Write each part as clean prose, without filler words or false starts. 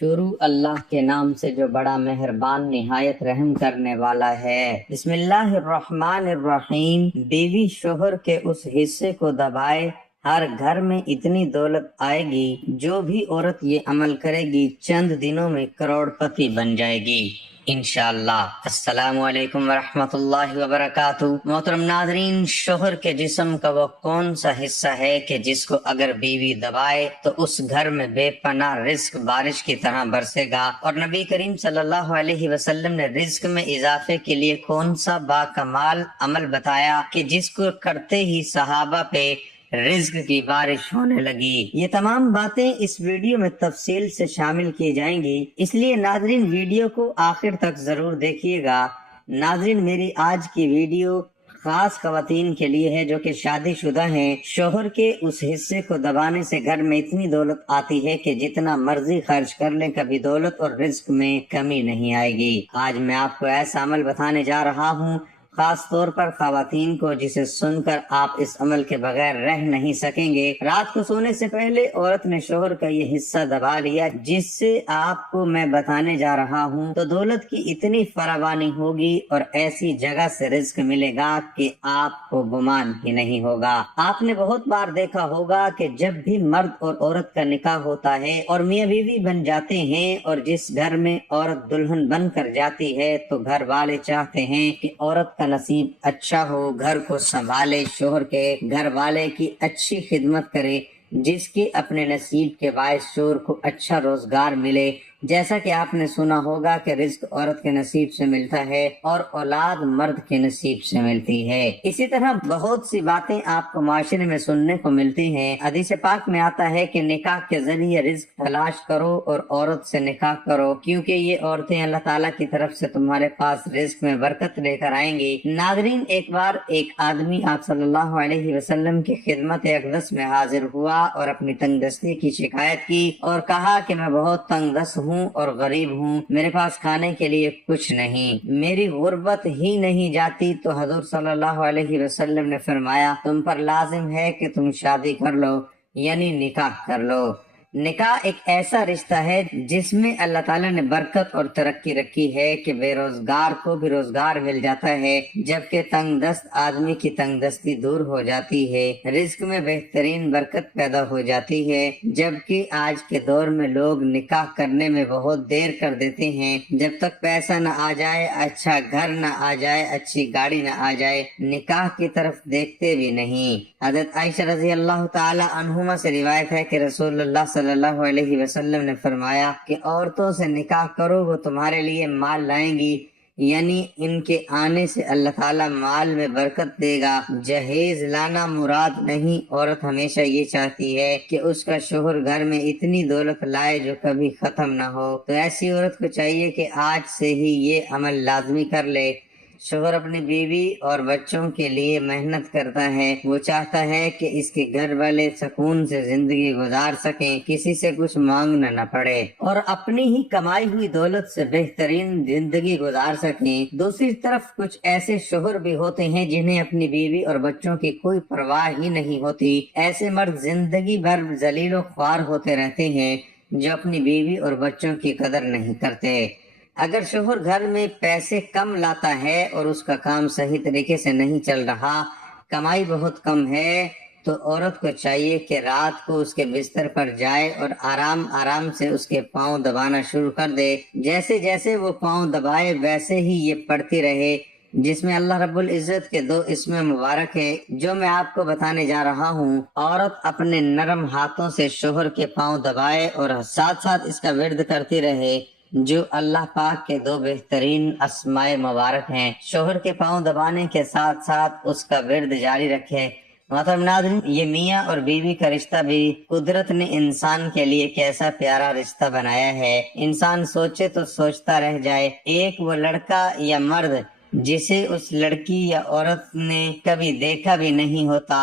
شروع اللہ کے نام سے جو بڑا مہربان نہایت رحم کرنے والا ہے۔ بسم اللہ الرحمن الرحیم۔ بیوی شوہر کے اس حصے کو دبائے، ہر گھر میں اتنی دولت آئے گی، جو بھی عورت یہ عمل کرے گی چند دنوں میں کروڑ پتی بن جائے گی انشاءاللہ۔ السلام علیکم ورحمۃ اللہ وبرکاتہ۔ محترم ناظرین، شوہر کے جسم کا وہ کون سا حصہ ہے کہ جس کو اگر بیوی دبائے تو اس گھر میں بے پناہ رزق بارش کی طرح برسے گا، اور نبی کریم صلی اللہ علیہ وسلم نے رزق میں اضافے کے لیے کون سا باکمال عمل بتایا کہ جس کو کرتے ہی صحابہ پہ رزق کی بارش ہونے لگی۔ یہ تمام باتیں اس ویڈیو میں تفصیل سے شامل کی جائیں گی، اس لیے ناظرین ویڈیو کو آخر تک ضرور دیکھیے گا۔ ناظرین، میری آج کی ویڈیو خاص خواتین کے لیے ہے جو کہ شادی شدہ ہیں۔ شوہر کے اس حصے کو دبانے سے گھر میں اتنی دولت آتی ہے کہ جتنا مرضی خرچ کر لیں کبھی دولت اور رزق میں کمی نہیں آئے گی۔ آج میں آپ کو ایسا عمل بتانے جا رہا ہوں، خاص طور پر خواتین کو، جسے سن کر آپ اس عمل کے بغیر رہ نہیں سکیں گے۔ رات کو سونے سے پہلے عورت نے شوہر کا یہ حصہ دبا لیا جس سے آپ کو میں بتانے جا رہا ہوں، تو دولت کی اتنی فراوانی ہوگی اور ایسی جگہ سے رزق ملے گا کہ آپ کو گمان ہی نہیں ہوگا۔ آپ نے بہت بار دیکھا ہوگا کہ جب بھی مرد اور عورت کا نکاح ہوتا ہے اور میاں بیوی بن جاتے ہیں، اور جس گھر میں عورت دلہن بن کر جاتی ہے تو گھر والے چاہتے ہیں کہ عورت کا نصیب اچھا ہو، گھر کو سنبھالے، شوہر کے گھر والے کی اچھی خدمت کرے، جس کے اپنے نصیب کے باعث شوہر کو اچھا روزگار ملے۔ جیسا کہ آپ نے سنا ہوگا کہ رزق عورت کے نصیب سے ملتا ہے اور اولاد مرد کے نصیب سے ملتی ہے۔ اسی طرح بہت سی باتیں آپ کو معاشرے میں سننے کو ملتی ہیں۔ حدیث پاک میں آتا ہے کہ نکاح کے ذریعے رزق تلاش کرو اور عورت سے نکاح کرو، کیونکہ یہ عورتیں اللہ تعالیٰ کی طرف سے تمہارے پاس رزق میں برکت لے کر آئیں گی۔ ناظرین، ایک بار ایک آدمی آپ صلی اللہ علیہ وسلم کی خدمت اقدس میں حاضر ہوا اور اپنی تنگ دستی کی شکایت کی اور کہا کہ میں بہت تنگ دست ہوں اور غریب ہوں، میرے پاس کھانے کے لیے کچھ نہیں، میری غربت ہی نہیں جاتی۔ تو حضور صلی اللہ علیہ وسلم نے فرمایا، تم پر لازم ہے کہ تم شادی کر لو، یعنی نکاح کر لو۔ نکاح ایک ایسا رشتہ ہے جس میں اللہ تعالیٰ نے برکت اور ترقی رکھی ہے کہ بے روزگار کو بھی روزگار مل جاتا ہے، جبکہ تنگ دست آدمی کی تنگ دستی دور ہو جاتی ہے، رزق میں بہترین برکت پیدا ہو جاتی ہے۔ جبکہ آج کے دور میں لوگ نکاح کرنے میں بہت دیر کر دیتے ہیں، جب تک پیسہ نہ آ جائے، اچھا گھر نہ آ جائے، اچھی گاڑی نہ آ جائے، نکاح کی طرف دیکھتے بھی نہیں۔ حضرت عائشہ رضی اللہ تعالی عنہما سے روایت ہے کہ رسول اللہ صلی اللہ علیہ وسلم نے فرمایا کہ عورتوں سے نکاح کرو، وہ تمہارے لیے مال لائیں گی، یعنی ان کے آنے سے اللہ تعالیٰ مال میں برکت دے گا۔ جہیز لانا مراد نہیں، عورت ہمیشہ یہ چاہتی ہے کہ اس کا شوہر گھر میں اتنی دولت لائے جو کبھی ختم نہ ہو، تو ایسی عورت کو چاہیے کہ آج سے ہی یہ عمل لازمی کر لے۔ شوہر اپنی بیوی اور بچوں کے لیے محنت کرتا ہے، وہ چاہتا ہے کہ اس کے گھر والے سکون سے زندگی گزار سکیں، کسی سے کچھ مانگنا نہ پڑے اور اپنی ہی کمائی ہوئی دولت سے بہترین زندگی گزار سکیں۔ دوسری طرف کچھ ایسے شوہر بھی ہوتے ہیں جنہیں اپنی بیوی اور بچوں کی کوئی پرواہ ہی نہیں ہوتی۔ ایسے مرد زندگی بھر ذلیل و خوار ہوتے رہتے ہیں جو اپنی بیوی اور بچوں کی قدر نہیں کرتے۔ اگر شوہر گھر میں پیسے کم لاتا ہے اور اس کا کام صحیح طریقے سے نہیں چل رہا، کمائی بہت کم ہے، تو عورت کو چاہیے کہ رات کو اس کے بستر پر جائے اور آرام آرام سے اس کے پاؤں دبانا شروع کر دے۔ جیسے جیسے وہ پاؤں دبائے ویسے ہی یہ پڑھتی رہے، جس میں اللہ رب العزت کے 2 اسم مبارک ہے جو میں آپ کو بتانے جا رہا ہوں۔ عورت اپنے نرم ہاتھوں سے شوہر کے پاؤں دبائے اور ساتھ ساتھ اس کا ورد کرتی رہے، جو اللہ پاک کے 2 بہترین اسماء مبارک ہیں۔ شوہر کے پاؤں دبانے کے ساتھ ساتھ اس کا ورد جاری رکھے۔ محترم ناظرین، یہ میاں اور بیوی کا رشتہ بھی قدرت نے انسان کے لیے کیسا پیارا رشتہ بنایا ہے، انسان سوچے تو سوچتا رہ جائے۔ ایک وہ لڑکا یا مرد جسے اس لڑکی یا عورت نے کبھی دیکھا بھی نہیں ہوتا،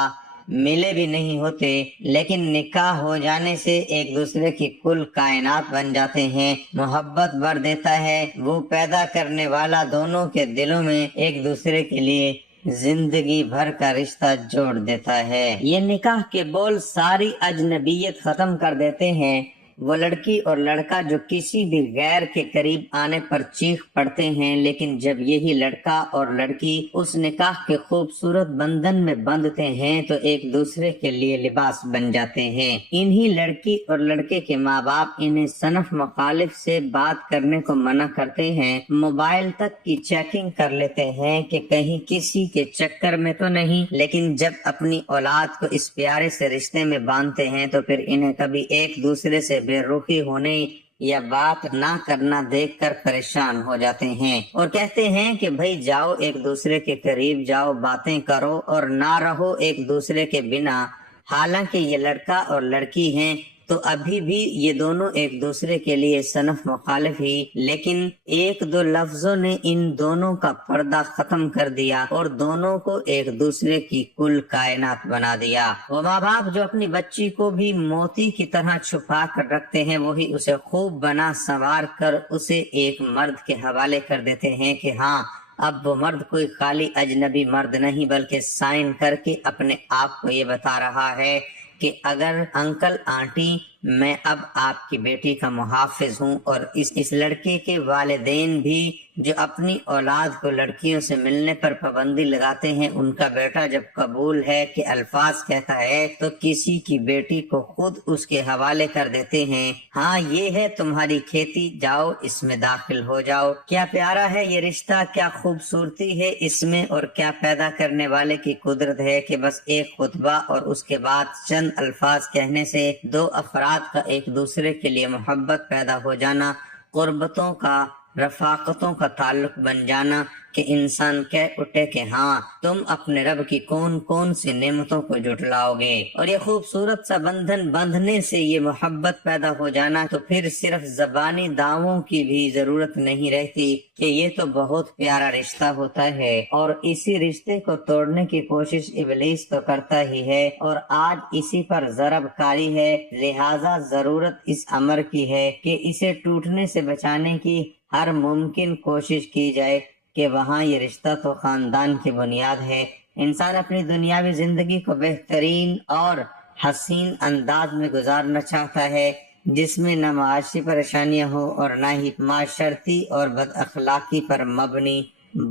ملے بھی نہیں ہوتے، لیکن نکاح ہو جانے سے ایک دوسرے کی کل کائنات بن جاتے ہیں، محبت بڑھ دیتا ہے، وہ پیدا کرنے والا دونوں کے دلوں میں ایک دوسرے کے لیے زندگی بھر کا رشتہ جوڑ دیتا ہے۔ یہ نکاح کے بول ساری اجنبیت ختم کر دیتے ہیں۔ وہ لڑکی اور لڑکا جو کسی بھی غیر کے قریب آنے پر چیخ پڑتے ہیں، لیکن جب یہی لڑکا اور لڑکی اس نکاح کے خوبصورت بندھن میں بندھتے ہیں تو ایک دوسرے کے لیے لباس بن جاتے ہیں۔ انہی لڑکی اور لڑکے کے ماں باپ انہیں صنف مخالف سے بات کرنے کو منع کرتے ہیں، موبائل تک کی چیکنگ کر لیتے ہیں کہ کہیں کسی کے چکر میں تو نہیں، لیکن جب اپنی اولاد کو اس پیارے سے رشتے میں باندھتے ہیں تو پھر انہیں کبھی ایک دوسرے سے بے رخی ہونے یا بات نہ کرنا دیکھ کر پریشان ہو جاتے ہیں اور کہتے ہیں کہ بھئی جاؤ ایک دوسرے کے قریب جاؤ، باتیں کرو اور نہ رہو ایک دوسرے کے بنا۔ حالانکہ یہ لڑکا اور لڑکی ہیں تو ابھی بھی یہ دونوں ایک دوسرے کے لیے صنف مخالف ہی، لیکن ایک دو لفظوں نے ان دونوں کا پردہ ختم کر دیا اور دونوں کو ایک دوسرے کی کل کائنات بنا دیا۔ وہ ماں باپ جو اپنی بچی کو بھی موتی کی طرح چھپا کر رکھتے ہیں، وہی اسے خوب بنا سنوار کر اسے ایک مرد کے حوالے کر دیتے ہیں کہ ہاں اب وہ مرد کوئی خالی اجنبی مرد نہیں بلکہ سائن کر کے اپنے آپ کو یہ بتا رہا ہے کہ اگر انکل آنٹی میں اب آپ کی بیٹی کا محافظ ہوں، اور اس لڑکے کے والدین بھی جو اپنی اولاد کو لڑکیوں سے ملنے پر پابندی لگاتے ہیں، ان کا بیٹا جب قبول ہے کہ الفاظ کہتا ہے تو کسی کی بیٹی کو خود اس کے حوالے کر دیتے ہیں، ہاں یہ ہے تمہاری کھیتی، جاؤ اس میں داخل ہو جاؤ۔ کیا پیارا ہے یہ رشتہ، کیا خوبصورتی ہے اس میں، اور کیا پیدا کرنے والے کی قدرت ہے کہ بس ایک خطبہ اور اس کے بعد چند الفاظ کہنے سے دو افراد کا ایک دوسرے کے لیے محبت پیدا ہو جانا، قربتوں کا، رفاقتوں کا تعلق بن جانا کہ انسان کہہ اٹھے کہ ہاں تم اپنے رب کی کون کون سی نعمتوں کو جھٹلاؤ گے، اور یہ خوبصورت سا بندھن بندھنے سے یہ محبت پیدا ہو جانا تو پھر صرف زبانی دعووں کی بھی ضرورت نہیں رہتی کہ یہ تو بہت پیارا رشتہ ہوتا ہے، اور اسی رشتے کو توڑنے کی کوشش ابلیس تو کرتا ہی ہے اور آج اسی پر ضرب کاری ہے، لہذا ضرورت اس امر کی ہے کہ اسے ٹوٹنے سے بچانے کی ہر ممکن کوشش کی جائے کہ وہاں یہ رشتہ تو خاندان کی بنیاد ہے۔ انسان اپنی دنیاوی زندگی کو بہترین اور حسین انداز میں گزارنا چاہتا ہے، جس میں نہ معاشی پریشانیاں ہوں اور نہ ہی معاشرتی اور بد اخلاقی پر مبنی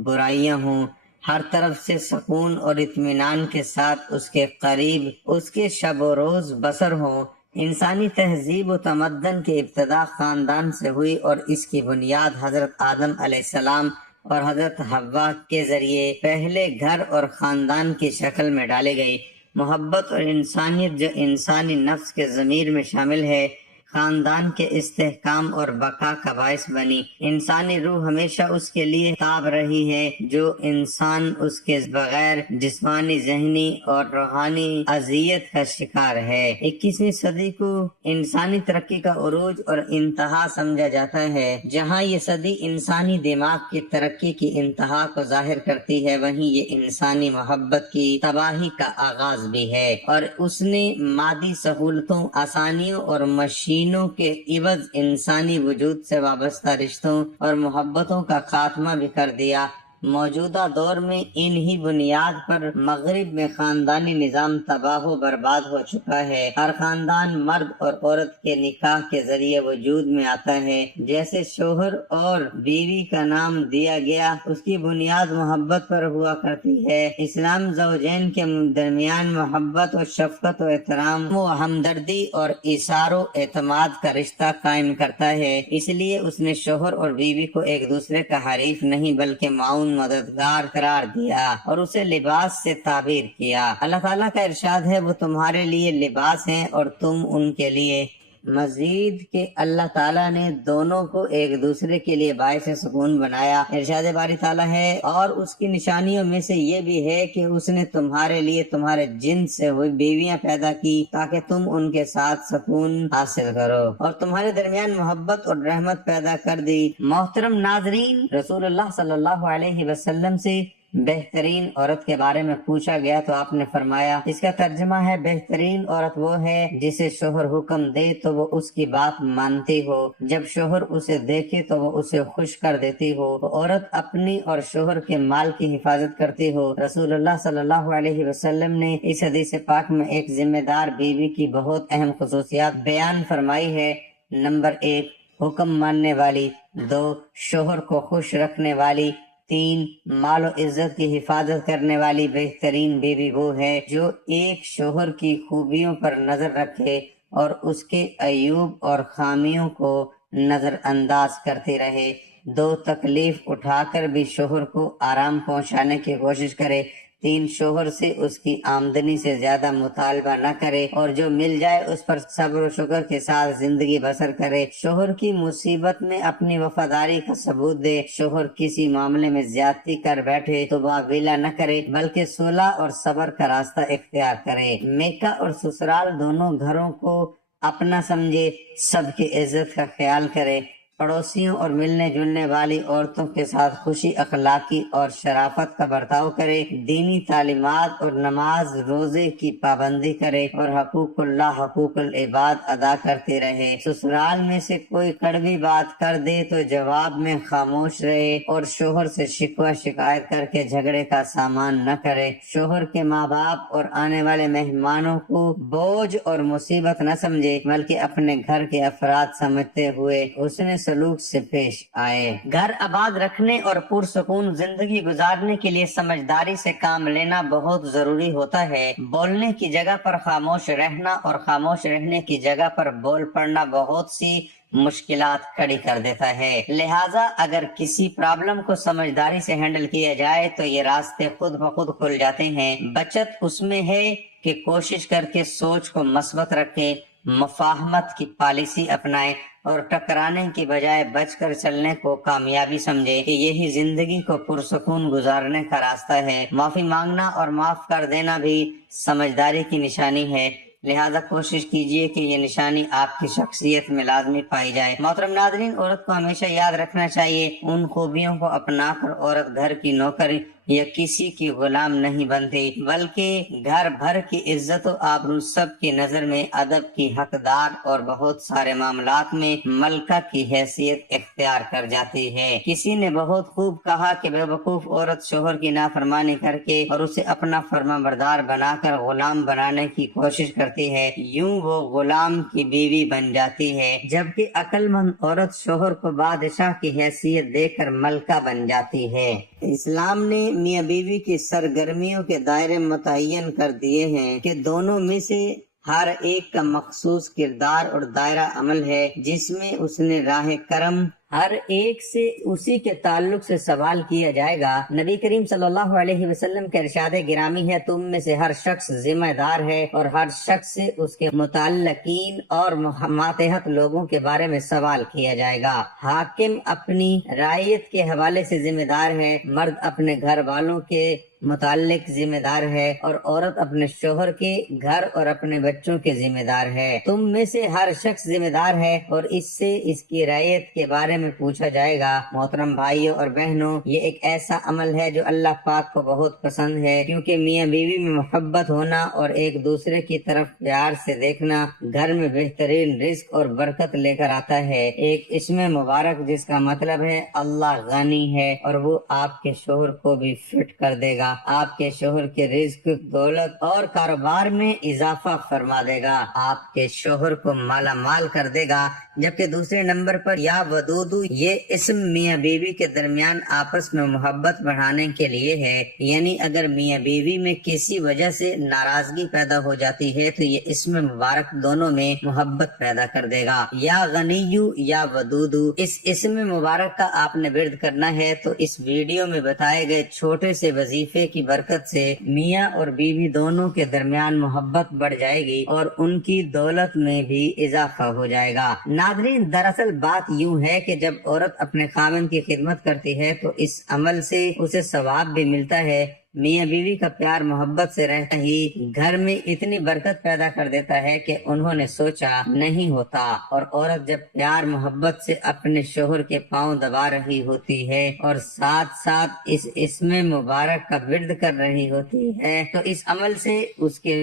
برائیاں ہوں، ہر طرف سے سکون اور اطمینان کے ساتھ اس کے قریب اس کے شب و روز بسر ہوں۔ انسانی تہذیب و تمدن کی ابتدا خاندان سے ہوئی اور اس کی بنیاد حضرت آدم علیہ السلام اور حضرت حوا کے ذریعے پہلے گھر اور خاندان کی شکل میں ڈالی گئی۔ محبت اور انسانیت جو انسانی نفس کے ضمیر میں شامل ہے، خاندان کے استحکام اور بقا کا باعث بنی۔ انسانی روح ہمیشہ اس کے لیے تاب رہی ہے، جو انسان اس کے بغیر جسمانی، ذہنی اور روحانی اذیت کا شکار ہے۔ 21ویں صدی کو انسانی ترقی کا عروج اور انتہا سمجھا جاتا ہے۔ جہاں یہ صدی انسانی دماغ کی ترقی کی انتہا کو ظاہر کرتی ہے، وہیں یہ انسانی محبت کی تباہی کا آغاز بھی ہے، اور اس نے مادی سہولتوں، آسانیوں اور مشینوں کے عوض انسانی وجود سے وابستہ رشتوں اور محبتوں کا خاتمہ بھی کر دیا۔ موجودہ دور میں انہی بنیاد پر مغرب میں خاندانی نظام تباہ و برباد ہو چکا ہے۔ ہر خاندان مرد اور عورت کے نکاح کے ذریعے وجود میں آتا ہے۔ جیسے شوہر اور بیوی کا نام دیا گیا، اس کی بنیاد محبت پر ہوا کرتی ہے۔ اسلام زوجین کے درمیان محبت و شفقت و احترام و ہمدردی اور ایثار و اعتماد کا رشتہ قائم کرتا ہے، اس لیے اس نے شوہر اور بیوی کو ایک دوسرے کا حریف نہیں بلکہ معاون مددگار قرار دیا اور اسے لباس سے تعبیر کیا۔ اللہ تعالیٰ کا ارشاد ہے، وہ تمہارے لیے لباس ہیں اور تم ان کے لیے۔ مزید کہ اللہ تعالیٰ نے دونوں کو ایک دوسرے کے لیے باعث سکون بنایا۔ ارشاد باری تعالیٰ ہے، اور اس کی نشانیوں میں سے یہ بھی ہے کہ اس نے تمہارے لیے تمہارے جنس سے ہوئی بیویاں پیدا کی تاکہ تم ان کے ساتھ سکون حاصل کرو، اور تمہارے درمیان محبت اور رحمت پیدا کر دی۔ محترم ناظرین، رسول اللہ صلی اللہ علیہ وسلم سے بہترین عورت کے بارے میں پوچھا گیا تو آپ نے فرمایا، اس کا ترجمہ ہے، بہترین عورت وہ ہے جسے شوہر حکم دے تو وہ اس کی بات مانتی ہو، جب شوہر اسے دیکھے تو وہ اسے خوش کر دیتی ہو، عورت اپنی اور شوہر کے مال کی حفاظت کرتی ہو۔ رسول اللہ صلی اللہ علیہ وسلم نے اس حدیث پاک میں ایک ذمہ دار بیوی کی بہت اہم خصوصیات بیان فرمائی ہے۔ نمبر 1 حکم ماننے والی، 2 شوہر کو خوش رکھنے والی، 3 مال و عزت کی حفاظت کرنے والی بہترین بیوی وہ ہے جو ایک شوہر کی خوبیوں پر نظر رکھے اور اس کے عیوب اور خامیوں کو نظر انداز کرتے رہے، 2 تکلیف اٹھا کر بھی شوہر کو آرام پہنچانے کی کوشش کرے، 3 شوہر سے اس کی آمدنی سے زیادہ مطالبہ نہ کرے اور جو مل جائے اس پر صبر و شکر کے ساتھ زندگی بسر کرے، شوہر کی مصیبت میں اپنی وفاداری کا ثبوت دے، شوہر کسی معاملے میں زیادتی کر بیٹھے تو واویلا نہ کرے بلکہ صلح اور صبر کا راستہ اختیار کرے، میکہ اور سسرال دونوں گھروں کو اپنا سمجھے، سب کی عزت کا خیال کرے، پڑوسیوں اور ملنے جلنے والی عورتوں کے ساتھ خوشی اخلاقی اور شرافت کا برتاؤ کرے، دینی تعلیمات اور نماز روزے کی پابندی کرے اور حقوق اللہ حقوق العباد ادا کرتے رہے، سسرال میں سے کوئی کڑوی بات کر دے تو جواب میں خاموش رہے اور شوہر سے شکوہ شکایت کر کے جھگڑے کا سامان نہ کرے، شوہر کے ماں باپ اور آنے والے مہمانوں کو بوجھ اور مصیبت نہ سمجھے بلکہ اپنے گھر کے افراد سمجھتے ہوئے حسن سلوک سے پیش آئے، گھر آباد رکھنے اور پرسکون زندگی گزارنے کے لیے سمجھداری سے کام لینا بہت ضروری ہوتا ہے، بولنے کی جگہ پر خاموش رہنا اور خاموش رہنے کی جگہ پر بول پڑنا بہت سی مشکلات کھڑی کر دیتا ہے، لہٰذا اگر کسی پرابلم کو سمجھداری سے ہینڈل کیا جائے تو یہ راستے خود بخود کھل جاتے ہیں، بچت اس میں ہے کہ کوشش کر کے سوچ کو مثبت رکھیں، مفاہمت کی پالیسی اپنائیں اور ٹکرانے کی بجائے بچ کر چلنے کو کامیابی سمجھے کہ یہی زندگی کو پرسکون گزارنے کا راستہ ہے، معافی مانگنا اور معاف کر دینا بھی سمجھداری کی نشانی ہے، لہذا کوشش کیجئے کہ یہ نشانی آپ کی شخصیت میں لازمی پائی جائے۔ محترم ناظرین، عورت کو ہمیشہ یاد رکھنا چاہیے ان خوبیوں کو اپنا کر عورت گھر کی نوکر یا کسی کی غلام نہیں بنتی بلکہ گھر بھر کی عزت و آبرو سب کی نظر میں ادب کی حقدار اور بہت سارے معاملات میں ملکہ کی حیثیت اختیار کر جاتی ہے۔ کسی نے بہت خوب کہا کہ بے وقوف عورت شوہر کی نافرمانی کر کے اور اسے اپنا فرما بردار بنا کر غلام بنانے کی کوشش کرتی ہے، یوں وہ غلام کی بیوی بن جاتی ہے، جبکہ عقل مند عورت شوہر کو بادشاہ کی حیثیت دے کر ملکہ بن جاتی ہے۔ اسلام نے میاں بیوی کی سرگرمیوں کے دائرے متعین کر دیے ہیں کہ دونوں میں سے ہر ایک کا مخصوص کردار اور دائرہ عمل ہے جس میں اس نے راہ کرم ہر ایک سے اسی کے تعلق سے سوال کیا جائے گا۔ نبی کریم صلی اللہ علیہ وسلم کے ارشاد گرامی ہے، تم میں سے ہر شخص ذمہ دار ہے اور ہر شخص سے اس کے متعلقین اور ماتحت لوگوں کے بارے میں سوال کیا جائے گا۔ حاکم اپنی رعیت کے حوالے سے ذمہ دار ہے، مرد اپنے گھر والوں کے متعلق ذمہ دار ہے اور عورت اپنے شوہر کے گھر اور اپنے بچوں کے ذمہ دار ہے۔ تم میں سے ہر شخص ذمہ دار ہے اور اس سے اس کی رعیت کے بارے میں پوچھا جائے گا۔ محترم بھائیوں اور بہنوں، یہ ایک ایسا عمل ہے جو اللہ پاک کو بہت پسند ہے، کیونکہ میاں بیوی میں محبت ہونا اور ایک دوسرے کی طرف پیار سے دیکھنا گھر میں بہترین رزق اور برکت لے کر آتا ہے۔ ایک اسم مبارک جس کا مطلب ہے اللہ غنی ہے اور وہ آپ کے شوہر کو بھی فٹ کر دے گا، آپ کے شوہر کے رزق، دولت اور کاروبار میں اضافہ فرما دے گا، آپ کے شوہر کو مالا مال کر دے گا۔ جبکہ دوسرے نمبر پر یا ودودو، یہ اسم میاں بیوی کے درمیان آپس میں محبت بڑھانے کے لیے ہے، یعنی اگر میاں بیوی میں کسی وجہ سے ناراضگی پیدا ہو جاتی ہے تو یہ اسم مبارک دونوں میں محبت پیدا کر دے گا۔ یا غنیو یا ودودو، اس اسم مبارک کا آپ نے ورد کرنا ہے تو اس ویڈیو میں بتائے گئے چھوٹے سے وظیفے کی برکت سے میاں اور بیوی دونوں کے درمیان محبت بڑھ جائے گی اور ان کی دولت میں بھی اضافہ ہو جائے گا۔ ناظرین، دراصل بات یوں ہے کہ جب عورت اپنے خاوند کی خدمت کرتی ہے تو اس عمل سے اسے ثواب بھی ملتا ہے، میاں بیوی کا پیار محبت سے رہتا ہی گھر میں اتنی برکت پیدا کر دیتا ہے کہ انہوں نے سوچا نہیں ہوتا، اور عورت جب پیار محبت سے اپنے شوہر کے پاؤں دبا رہی ہوتی ہے اور ساتھ ساتھ اس اسم مبارک کا ورد کر رہی ہوتی ہے تو اس عمل سے اس کے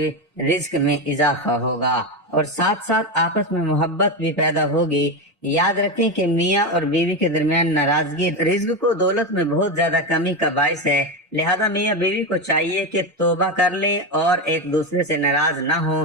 رزق میں اضافہ ہوگا اور ساتھ ساتھ آپس میں محبت بھی پیدا ہوگی۔ یاد رکھیں کہ میاں اور بیوی کے درمیان ناراضگی رزق کو دولت میں بہت زیادہ کمی کا باعث ہے، لہذا میاں بیوی کو چاہیے کہ توبہ کر لیں اور ایک دوسرے سے ناراض نہ ہوں۔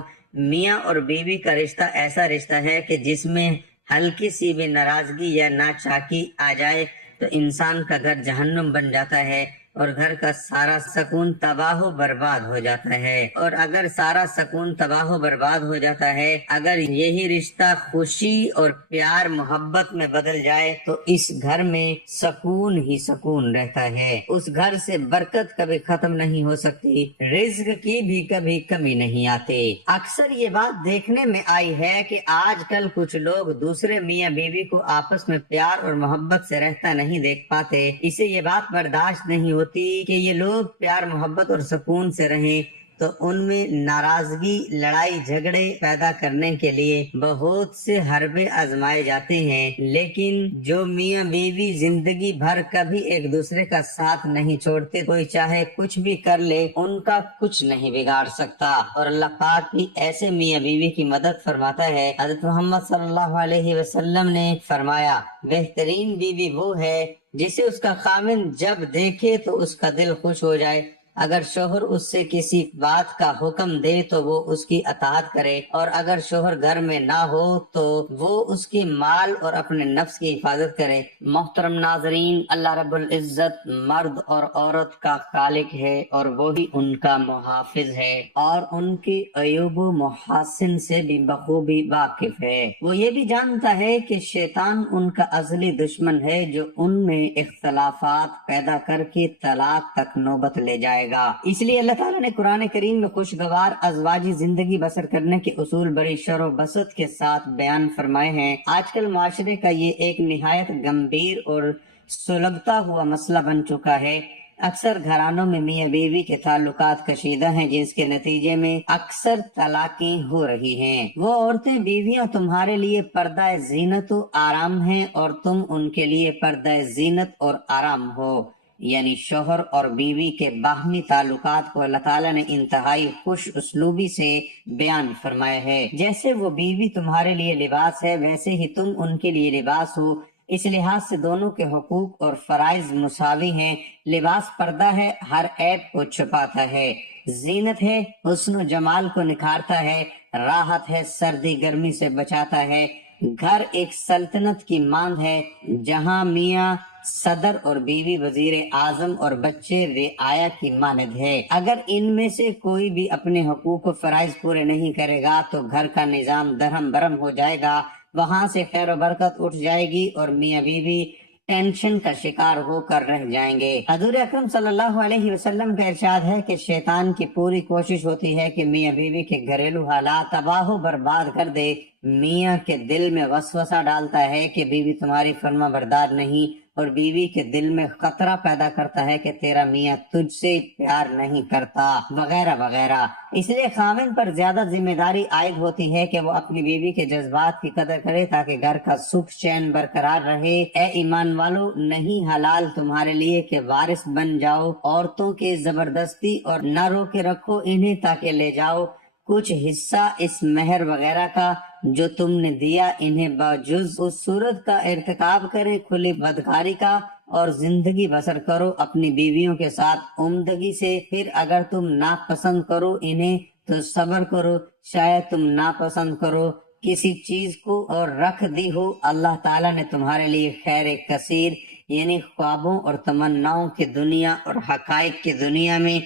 میاں اور بیوی کا رشتہ ایسا رشتہ ہے کہ جس میں ہلکی سی بھی ناراضگی یا ناچاکی آ جائے تو انسان کا گھر جہنم بن جاتا ہے اور گھر کا سارا سکون تباہ و برباد ہو جاتا ہے۔ اور اگر سارا سکون تباہ و برباد ہو جاتا ہے، اگر یہی رشتہ خوشی اور پیار محبت میں بدل جائے تو اس گھر میں سکون ہی سکون رہتا ہے۔ اس گھر سے برکت کبھی ختم نہیں ہو سکتی، رزق کی بھی کبھی کمی نہیں آتی۔ اکثر یہ بات دیکھنے میں آئی ہے کہ آج کل کچھ لوگ دوسرے میاں بیوی کو آپس میں پیار اور محبت سے رہتا نہیں دیکھ پاتے۔ اسے یہ بات برداشت نہیں ہوتی کہ یہ لوگ پیار محبت اور سکون سے رہیں، تو ان میں ناراضگی، لڑائی جھگڑے پیدا کرنے کے لیے بہت سے حربے آزمائے جاتے ہیں، لیکن جو میاں بیوی زندگی بھر کبھی ایک دوسرے کا ساتھ نہیں چھوڑتے، کوئی چاہے کچھ بھی کر لے ان کا کچھ نہیں بگاڑ سکتا۔ اور اللہ پاک بھی ایسے میاں بیوی کی مدد فرماتا ہے۔ حضرت محمد صلی اللہ علیہ وسلم نے فرمایا، بہترین بیوی وہ ہے جسے اس کا خاوند جب دیکھے تو اس کا دل خوش ہو جائے۔ اگر شوہر اس سے کسی بات کا حکم دے تو وہ اس کی اطاعت کرے، اور اگر شوہر گھر میں نہ ہو تو وہ اس کی مال اور اپنے نفس کی حفاظت کرے۔ محترم ناظرین، اللہ رب العزت مرد اور عورت کا خالق ہے اور وہی ان کا محافظ ہے، اور ان کی عیوب و محاسن سے بھی بخوبی واقف ہے۔ وہ یہ بھی جانتا ہے کہ شیطان ان کا ازلی دشمن ہے جو ان میں اختلافات پیدا کر کے طلاق تک نوبت لے جائے گا۔ اس لیے اللہ تعالیٰ نے قرآن کریم میں خوشگوار ازواجی زندگی بسر کرنے کے اصول بڑی شرح و بسط کے ساتھ بیان فرمائے ہیں۔ آج کل معاشرے کا یہ ایک نہایت گمبھیر اور سلگتا ہوا مسئلہ بن چکا ہے۔ اکثر گھرانوں میں میاں بیوی کے تعلقات کشیدہ ہیں، جس کے نتیجے میں اکثر طلاقیں ہو رہی ہیں۔ وہ عورتیں بیویاں تمہارے لیے پردہ زینت و آرام ہیں اور تم ان کے لیے پردہ زینت اور آرام ہو، یعنی شوہر اور بیوی کے باہمی تعلقات کو اللہ تعالیٰ نے انتہائی خوش اسلوبی سے بیان فرمایا ہے۔ جیسے وہ بیوی تمہارے لیے لباس ہے، ویسے ہی تم ان کے لیے لباس ہو۔ اس لحاظ سے دونوں کے حقوق اور فرائض مساوی ہیں۔ لباس پردہ ہے، ہر عیب کو چھپاتا ہے، زینت ہے، حسن و جمال کو نکھارتا ہے، راحت ہے، سردی گرمی سے بچاتا ہے۔ گھر ایک سلطنت کی ماند ہے جہاں میاں صدر اور بیوی وزیر اعظم اور بچے رعایا کی مانند ہے۔ اگر ان میں سے کوئی بھی اپنے حقوق و فرائض پورے نہیں کرے گا تو گھر کا نظام درہم برہم ہو جائے گا، وہاں سے خیر و برکت اٹھ جائے گی اور میاں بیوی ٹینشن کا شکار ہو کر رہ جائیں گے۔ حضور اکرم صلی اللہ علیہ وسلم کا ارشاد ہے کہ شیطان کی پوری کوشش ہوتی ہے کہ میاں بیوی کے گھریلو حالات تباہ و برباد کر دے۔ میاں کے دل میں وسوسہ ڈالتا ہے کہ بیوی تمہاری فرما بردار نہیں، اور بیوی کے دل میں خطرہ پیدا کرتا ہے کہ تیرا میاں تجھ سے پیار نہیں کرتا، وغیرہ وغیرہ۔ اس لیے خاوند پر زیادہ ذمہ داری عائد ہوتی ہے کہ وہ اپنی بیوی کے جذبات کی قدر کرے تاکہ گھر کا سکھ چین برقرار رہے۔ اے ایمان والو، نہیں حلال تمہارے لیے کہ وارث بن جاؤ عورتوں کے زبردستی، اور نہ رو کے رکھو انہیں تاکہ لے جاؤ کچھ حصہ اس مہر وغیرہ کا جو تم نے دیا انہیں، باوجود اس صورت کا ارتکاب کرے کھلی بدکاری کا، اور زندگی بسر کرو اپنی بیویوں کے ساتھ عمدگی سے۔ پھر اگر تم ناپسند کرو انہیں تو صبر کرو، شاید تم ناپسند کرو کسی چیز کو اور رکھ دی ہو اللہ تعالیٰ نے تمہارے لیے خیر کثیر، یعنی خوابوں اور تمناؤں کی دنیا اور حقائق کی دنیا میں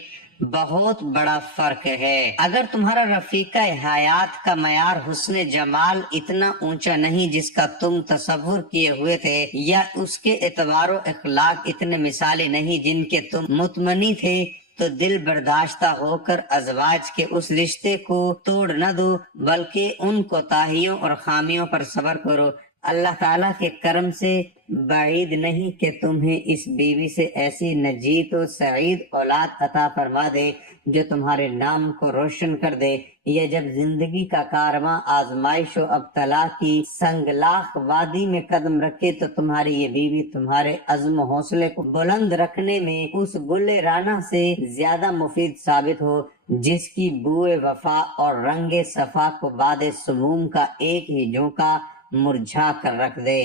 بہت بڑا فرق ہے۔ اگر تمہارا رفیقہ حیات کا معیار حسن جمال اتنا اونچا نہیں جس کا تم تصور کیے ہوئے تھے، یا اس کے اعتبار و اخلاق اتنے مثالی نہیں جن کے تم مطمئن تھے، تو دل برداشتہ ہو کر ازواج کے اس رشتے کو توڑ نہ دو، بلکہ ان کوتاہیوں اور خامیوں پر صبر کرو۔ اللہ تعالیٰ کے کرم سے بعید نہیں کہ تمہیں اس بیوی سے ایسی نجیت و سعید اولاد عطا فرما دے جو تمہارے نام کو روشن کر دے۔ یہ جب زندگی کا کارواں آزمائش و ابتلا کی سنگلاخ وادی میں قدم رکھے تو تمہاری یہ بیوی تمہارے عزم و حوصلے کو بلند رکھنے میں اس گل رانا سے زیادہ مفید ثابت ہو جس کی بوئے وفا اور رنگ صفا کو باد سموم کا ایک ہی جھونکا مرجھا کر رکھ دے۔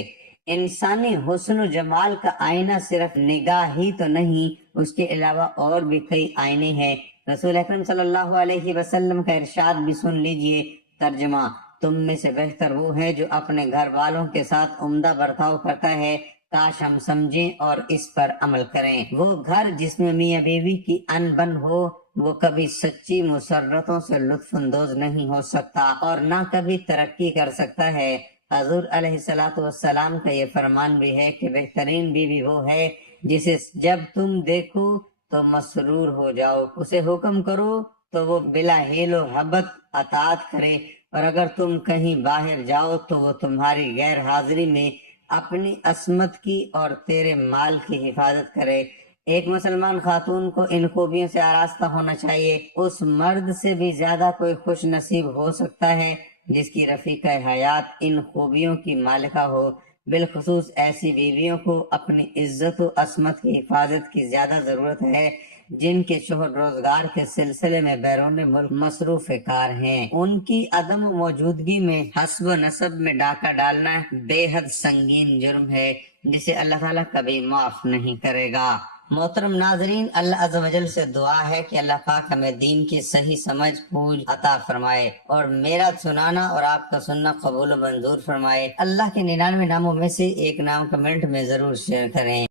انسانی حسن و جمال کا آئینہ صرف نگاہ ہی تو نہیں، اس کے علاوہ اور بھی کئی آئینے ہیں۔ رسول اکرم صلی اللہ علیہ وسلم کا ارشاد بھی سن لیجئے، ترجمہ: تم میں سے بہتر وہ ہے جو اپنے گھر والوں کے ساتھ عمدہ برتاؤ کرتا ہے، کاش ہم سمجھیں اور اس پر عمل کریں۔ وہ گھر جس میں میاں بیوی کی ان بن ہو وہ کبھی سچی مسرتوں سے لطف اندوز نہیں ہو سکتا اور نہ کبھی ترقی کر سکتا ہے۔ حضور علیہ الصلوۃ والسلام کا یہ فرمان بھی ہے کہ بہترین بیوی وہ ہے جسے جب تم دیکھو تو مسرور ہو جاؤ، اسے حکم کرو تو وہ بلا حیل و حبت اطاعت کرے، اور اگر تم کہیں باہر جاؤ تو وہ تمہاری غیر حاضری میں اپنی عصمت کی اور تیرے مال کی حفاظت کرے۔ ایک مسلمان خاتون کو ان خوبیوں سے آراستہ ہونا چاہیے۔ اس مرد سے بھی زیادہ کوئی خوش نصیب ہو سکتا ہے جس کی رفیقہ حیات ان خوبیوں کی مالکہ ہو۔ بالخصوص ایسی بیویوں کو اپنی عزت و عصمت کی حفاظت کی زیادہ ضرورت ہے جن کے شوہر روزگار کے سلسلے میں بیرون ملک مصروف کار ہیں۔ ان کی عدم موجودگی میں حسب و نسب میں ڈاکہ ڈالنا بے حد سنگین جرم ہے جسے اللہ تعالیٰ کبھی معاف نہیں کرے گا۔ محترم ناظرین، اللہ عز و جل سے دعا ہے کہ اللہ پاک ہمیں دین کی صحیح سمجھ بوجھ عطا فرمائے اور میرا سنانا اور آپ کا سننا قبول و منظور فرمائے۔ اللہ کے 99 ناموں میں سے ایک نام کمنٹ میں ضرور شیئر کریں۔